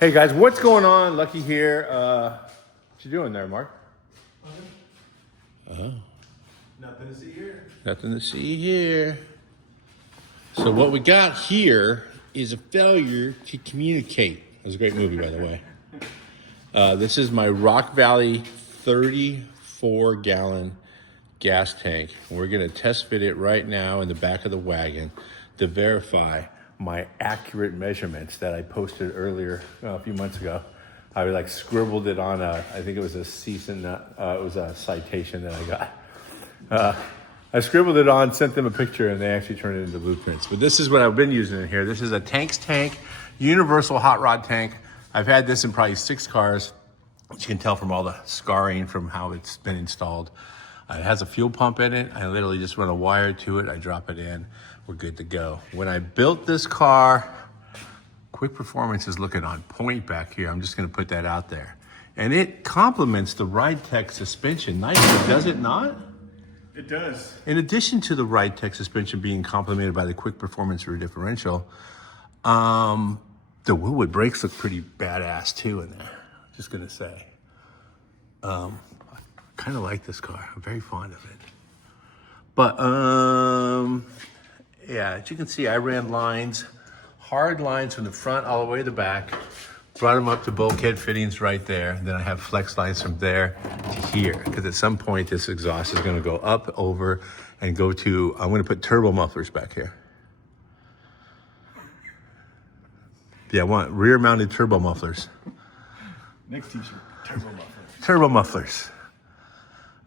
Hey guys, what's going on? Lucky here. What you doing there, Mark? Nothing to see here. Nothing to see here. So what we got here is a failure to communicate. It was a great movie, by the way. This is my Rock Valley 34-gallon gas tank. We're gonna test fit it right now in the back of the wagon to verify my accurate measurements that I posted earlier a few months ago. I like scribbled it on I think it was a citation that I got. I scribbled it on, sent them a picture, and they actually turned it into blueprints. But this is what I've been using in here. This is a Tanks Tank, universal hot rod tank. I've had this in probably 6 cars, which you can tell from all the scarring from how it's been installed. It has a fuel pump in it. I literally just run a wire to it. I drop it in. We're good to go. When I built this car, Quick Performance is looking on point back here. I'm just gonna put that out there. And it complements the Ride Tech suspension nicely, does it not? It does. In addition to the Ride Tech suspension being complemented by the Quick Performance rear differential, the Willwood brakes look pretty badass too in there. Just gonna say. I kind of like this car. I'm very fond of it. But yeah, as you can see, I ran lines, hard lines from the front all the way to the back, brought them up to bulkhead fittings right there. Then I have flex lines from there to here, because at some point this exhaust is gonna go up, over, and go to, I'm gonna put turbo mufflers back here. Yeah, I want rear mounted turbo mufflers. Next t-shirt, turbo muffler. Turbo mufflers.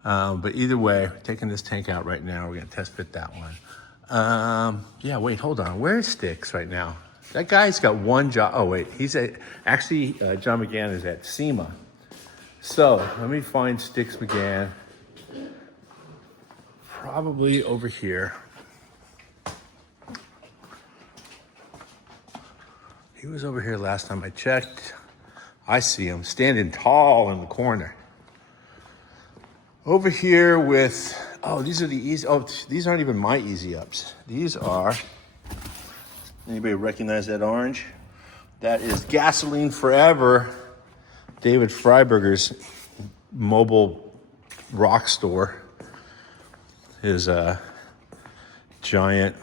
But either way, taking this tank out right now. We're gonna test fit that one. Yeah, wait, hold on. Where's Sticks right now? That guy's got one job. Oh wait, he's at, actually, John McGann is at SEMA. So let me find Sticks McGann. Probably over here. He was over here last time I checked. I see him standing tall in the corner. Over here with, oh, these are the easy, oh, these aren't even my easy ups. These are, anybody recognize that orange? That is Gasoline Forever, David Freiberger's mobile rock store. His giant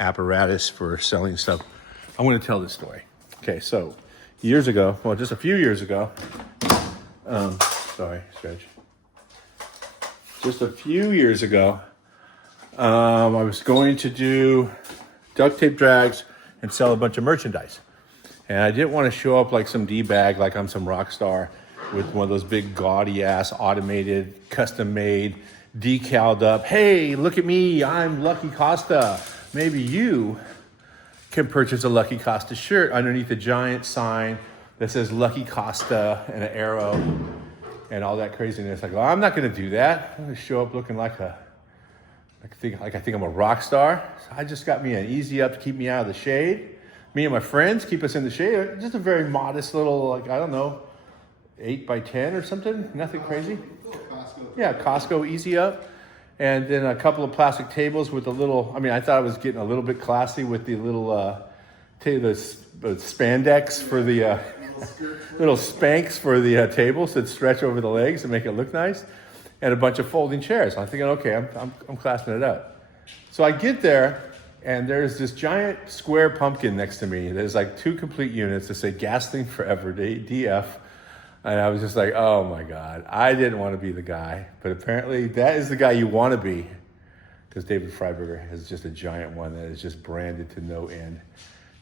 apparatus for selling stuff. I'm gonna tell this story. Okay, so years ago, well, just a few years ago, sorry, stretch. Just a few years ago, I was going to do duct tape drags and sell a bunch of merchandise. And I didn't want to show up like some D-bag, like I'm some rock star with one of those big gaudy ass automated, custom made, decaled up, hey, look at me, I'm Lucky Costa. Maybe you can purchase a Lucky Costa shirt underneath a giant sign that says Lucky Costa and an arrow and all that craziness. Like, well, I'm not gonna do that. I'm gonna show up looking like I think I'm a rock star. So I just got me an easy up to keep me out of the shade. Me and my friends keep us in the shade. Just a very modest little, like, I don't know, 8 by 10 or something. Nothing crazy. Yeah, Costco easy up. And then a couple of plastic tables with a little, I mean, I thought I was getting a little bit classy with the little, the spandex for the, little spanks for the tables that stretch over the legs and make it look nice, and a bunch of folding chairs. I'm thinking, okay, I'm classing it up. So I get there, and there's this giant square pumpkin next to me. There's like 2 complete units that say Gasoline Forever DF, and I was just like, oh my God, I didn't want to be the guy, but apparently that is the guy you want to be, because David Freiberger has just a giant one that is just branded to no end.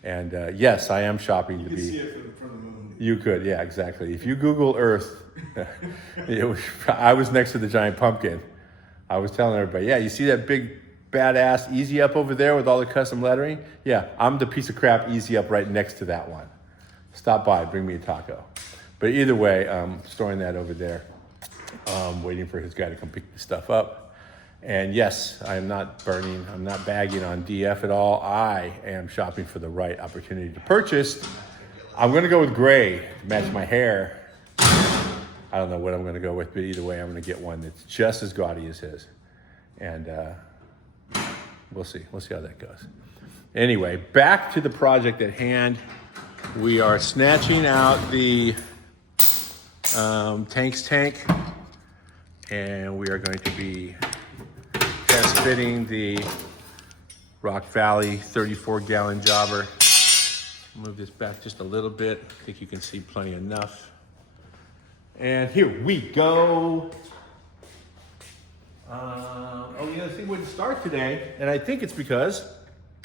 And yes, I am shopping to be. You can see it from the moon. You could, yeah, exactly. If you Google Earth, I was next to the giant pumpkin. I was telling everybody, yeah, you see that big badass Easy Up over there with all the custom lettering? Yeah, I'm the piece of crap Easy Up right next to that one. Stop by, bring me a taco. But either way, storing that over there, waiting for his guy to come pick the stuff up. And yes, I am not burning, I'm not bagging on DF at all. I am shopping for the right opportunity to purchase. I'm gonna go with gray to match my hair. I don't know what I'm gonna go with, but either way, I'm gonna get one that's just as gaudy as his. And we'll see how that goes. Anyway, back to the project at hand. We are snatching out the tank's tank, and we are going to be test fitting the Rock Valley 34-gallon jobber. Move this back just a little bit. I think you can see plenty enough. And here we go. Oh, the other thing wouldn't start today, and I think it's because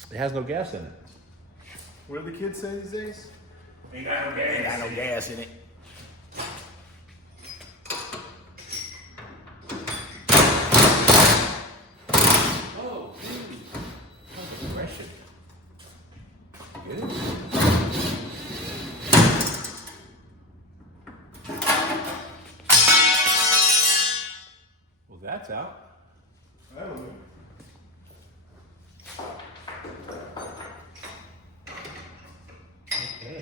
it has no gas in it. What do the kids say these days? Ain't got no gas. Ain't got no gas in it. Oh, dude. That was aggression. Get it? Well, that's out. I don't know. Okay.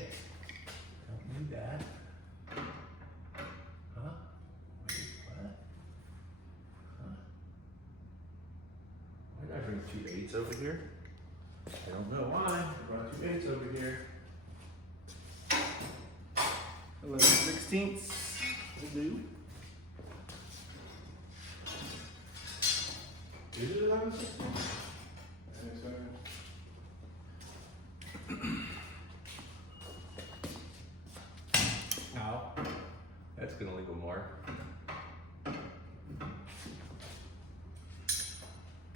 Don't need that. Huh? Wait, what? Huh? Why did I bring 2 8s over here? I don't know why. I brought 2 8s over here. 11/16 will do. Is it 11/16? Ow. That's gonna leave a mark.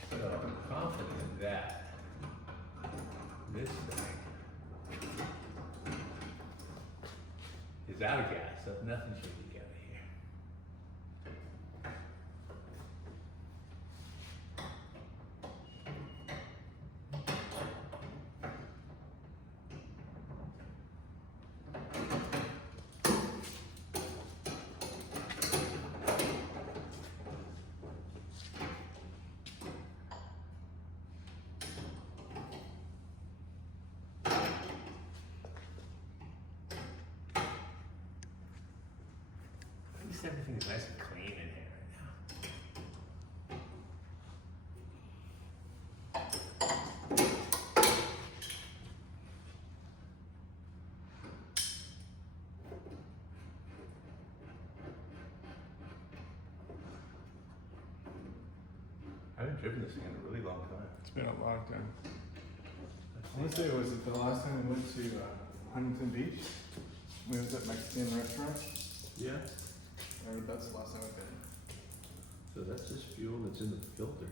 So I'm confident that this thing is out of gas, so nothing should be out of here. At least everything's nice and clean in here right now. I haven't driven this thing in a really long time. It's been a long time. I want to say, was it the last time we went to Huntington Beach? We went to that Mexican restaurant. Yeah. Or that's the last time we've been. So that's just fuel that's in the filter.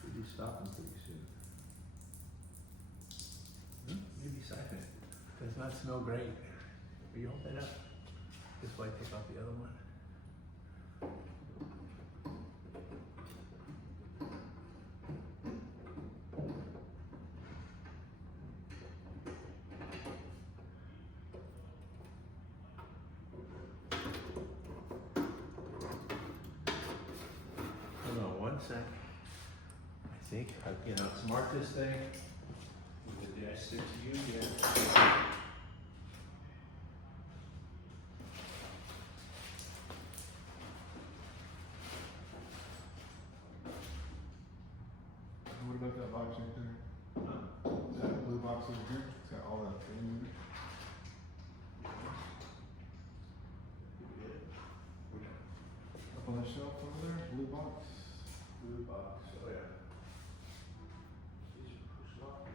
Should be stopping pretty soon. Maybe siphon it. Does not smell great. Will you hold that up? Just while I take off the other one. Hold on one sec. I think I can outsmart this thing. Did I stick to you again? What about that box right there? That blue box over here? It's got all that things in it. Up on the shelf over there, blue box. Blue box, oh yeah. These are push lock.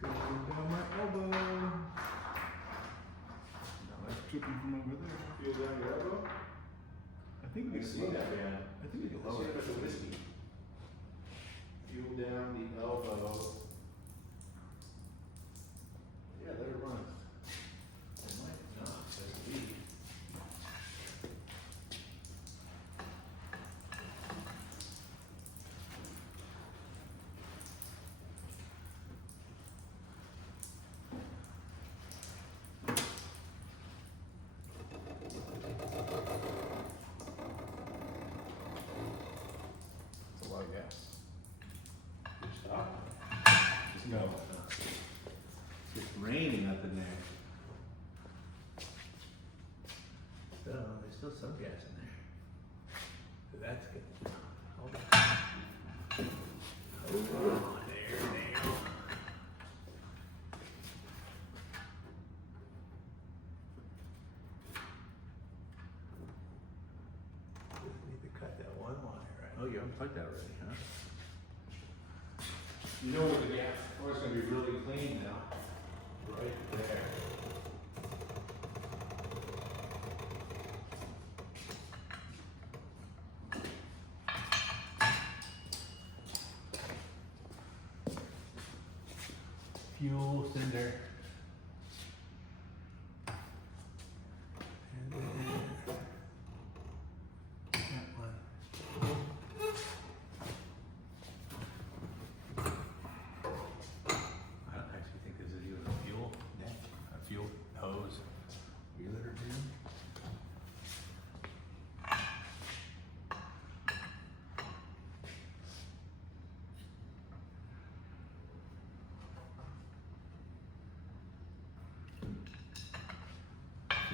Going down my elbow. Now that's dripping from over there. Feel down your elbow? I think we can See lower that, it. man. I think we can lower it. whiskey. Feel down the elbow. Yeah, let it run. It might not, says lead. It's a lot of gas. Stop. raining up in there. So there's still some gas in there. So that's good. Hold on. Hold on. There now. Just need to cut that one wire, right? Oh, you unplugged that already, huh? You know where the gas is going to be really clean now. Right there. Fuel cinder. And then that one. I don't actually think this is even a fuel neck, a fuel hose. You let her do.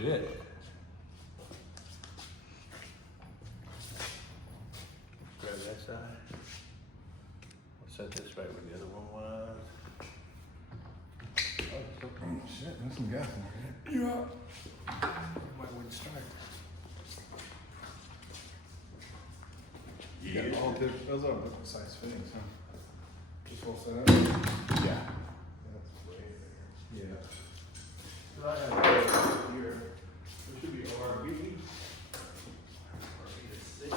Good. Grab that side. We'll set this right where the other one was. Oh, it's okay. Oh shit, there's some gas in there. Yeah. Why wouldn't start? Yeah. Yeah, all different, those are different size fittings, huh? Just all set up? Yeah. That's way bigger. Yeah. So I have here, there should be RB. RB to 6.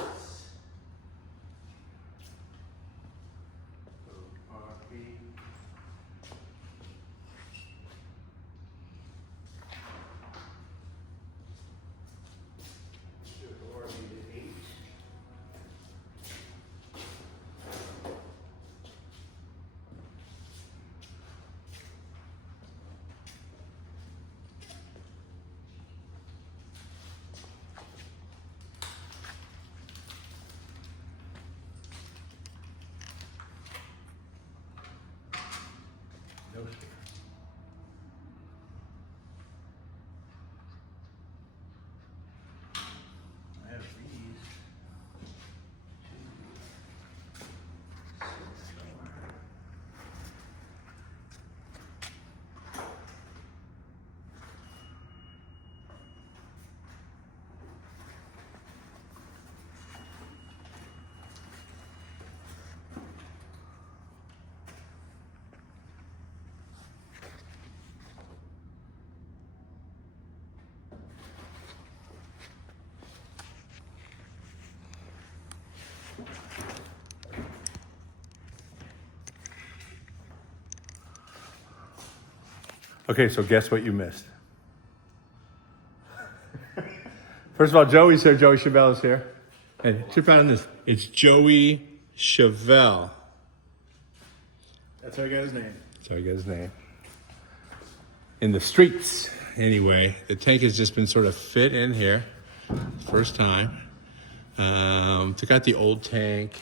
So RB. RB to 8. No fear. I have these. 2, 6 somewhere. Okay, so guess what you missed? First of all, Joey's here. Joey Chevelle is here. And check out on this. It's Joey Chevelle. That's how I got his name. That's how I got his name. In the streets, anyway. The tank has just been sort of fit in here. First time. Took out the old tank.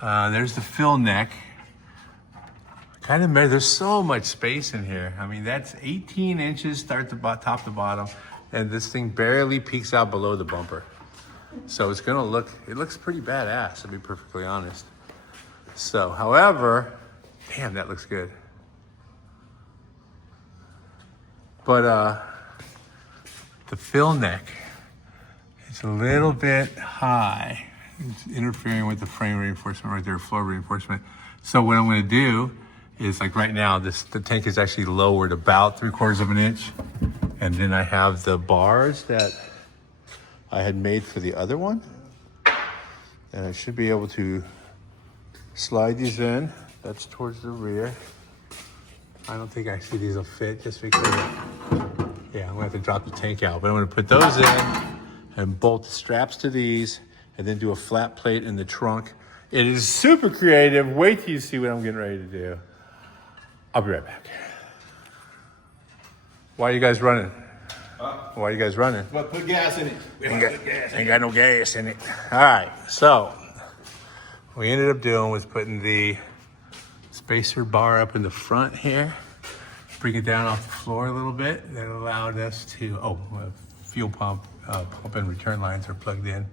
There's the fill neck. Kind of, there's so much space in here. I mean, that's 18 inches, start to top to bottom, and this thing barely peeks out below the bumper. So it's gonna look, it looks pretty badass, to be perfectly honest. So, however, damn, that looks good. But the fill neck, it's a little bit high. It's interfering with the frame reinforcement right there, floor reinforcement. So what I'm gonna do is, like right now, the tank is actually lowered about 3/4 of an inch. And then I have the bars that I had made for the other one. And I should be able to slide these in. That's towards the rear. I don't think actually these will fit just because, yeah, I'm gonna have to drop the tank out. But I'm gonna put those in and bolt the straps to these and then do a flat plate in the trunk. It is super creative. Wait till you see what I'm getting ready to do. I'll be right back. Why are you guys running? Why are you guys running? But put gas in it. Ain't got no gas in it. All right, so what we ended up doing was putting the spacer bar up in the front here. bring it down off the floor a little bit. That allowed us to, fuel pump and return lines are plugged in.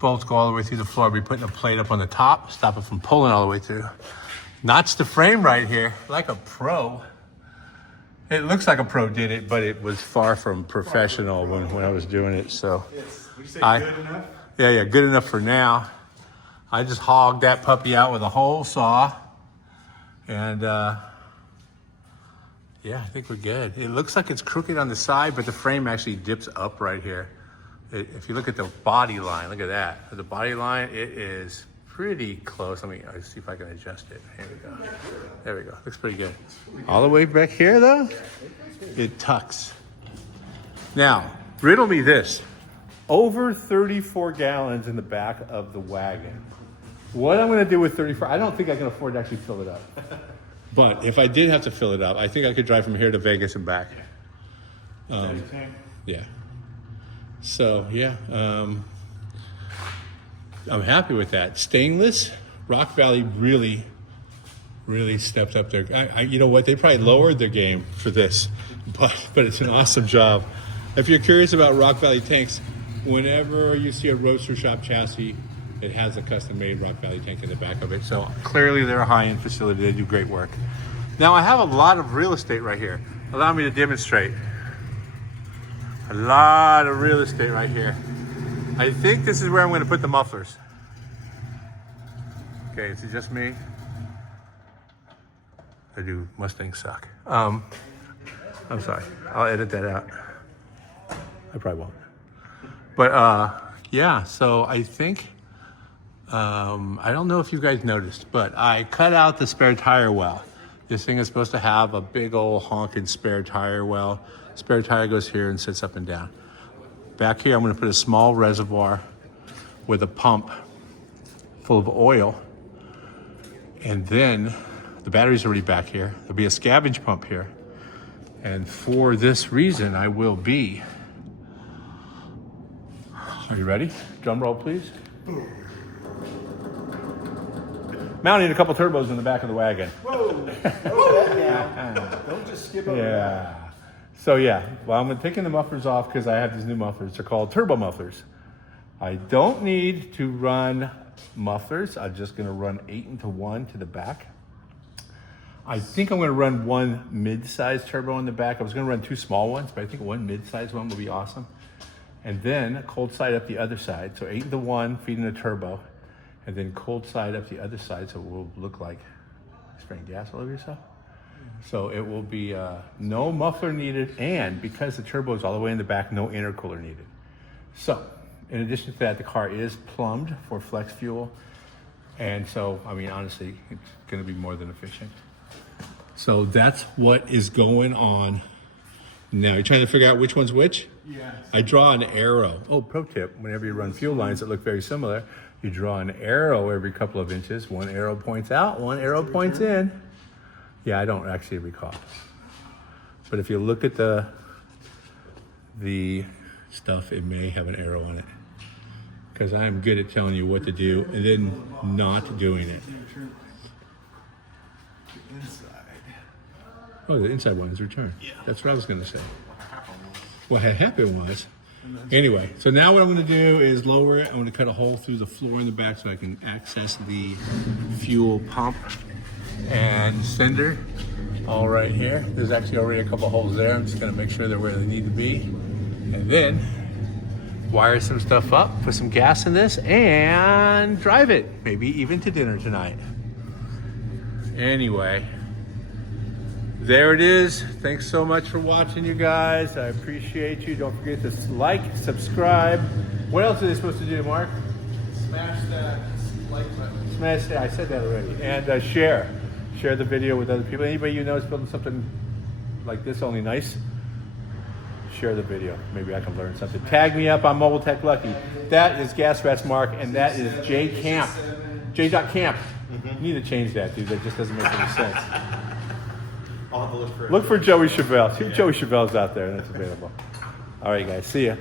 Bolts go all the way through the floor. We're putting a plate up on the top, stop it from pulling all the way through. Notched the frame right here, like a pro. It looks like a pro did it, but it was far from professional when I was doing it. So, Would you say good enough? Yeah, good enough for now. I just hogged that puppy out with a hole saw, and yeah, I think we're good. It looks like it's crooked on the side, but the frame actually dips up right here. If you look at the body line, look at that. The body line, it is pretty close. Let me see if I can adjust it. Here we go. There we go. Looks pretty good. All the way back here, though, it tucks. Now, riddle me this. Over 34 gallons in the back of the wagon. What I'm going to do with 34, I don't think I can afford to actually fill it up. But if I did have to fill it up, I think I could drive from here to Vegas and back. Yeah. So, yeah. I'm happy with that. Stainless, Rock Valley really stepped up their. You know what? They probably lowered their game for this, but it's an awesome job. If you're curious about Rock Valley tanks, whenever you see a Roadster Shop chassis, it has a custom-made Rock Valley tank in the back of it. So clearly, they're a high-end facility. They do great work. Now I have a lot of real estate right here. Allow me to demonstrate. A lot of real estate right here. I think this is where I'm going to put the mufflers. Okay, is it just me? I do. Mustangs suck. I'm sorry. I'll edit that out. I probably won't. But yeah, so I think, I don't know if you guys noticed, but I cut out the spare tire well. This thing is supposed to have a big old honking spare tire well. Spare tire goes here and sits up and down. Back here, I'm going to put a small reservoir with a pump full of oil. And then the battery's already back here. There'll be a scavenge pump here. And for this reason, I will be. Are you ready? Drum roll, please. Mounting a couple turbos in the back of the wagon. Whoa! Slow that down. Don't just skip over that. So yeah, well, I'm taking the mufflers off because I have these new mufflers. They're called turbo mufflers. I don't need to run mufflers. I'm just going to run 8-to-1 to the back. I think I'm going to run one mid-size turbo in the back. I was going to run two small ones, but I think one mid-size one would be awesome. And then a cold side up the other side. So 8-to-1 feeding a turbo, and then cold side up the other side, so it will look like spraying gas all over yourself. So it will be no muffler needed, and because the turbo is all the way in the back, no intercooler needed. So in addition to that, the car is plumbed for flex fuel. And so, I mean, honestly, it's going to be more than efficient. So that's what is going on now. You're trying to figure out which one's which? Yeah. I draw an arrow. Oh, pro tip, whenever you run fuel lines that look very similar, you draw an arrow every couple of inches. One arrow points out, one arrow points in. Yeah, I don't actually recall. But if you look at the stuff, it may have an arrow on it. Because I'm good at telling you what to do and then not doing it. Oh, the inside one is return. Yeah. That's what I was going to say. What had happened was, anyway, so now what I'm going to do is lower it. I'm going to cut a hole through the floor in the back so I can access the fuel pump and sender all right here. There's actually already a couple holes there. I'm just going to make sure they're where they need to be. And then wire some stuff up, put some gas in this, and drive it. Maybe even to dinner tonight. Anyway, there it is. Thanks so much for watching, you guys. I appreciate you. Don't forget to like, subscribe. What else are they supposed to do, Mark? Smash that like button. Smash that. I said that already. And share. Share the video with other people. Anybody you know is building something like this, only nice, share the video. Maybe I can learn something. Tag me up on Mobile Tech Lucky. That is Gas Rats Mark, and that is J Camp. J.Camp. You need to change that, dude. That just doesn't make any sense. I'll have to look for it. Look for Joey Chevelle. See if Joey Chevelle's out there and it's available. All right, guys. See ya.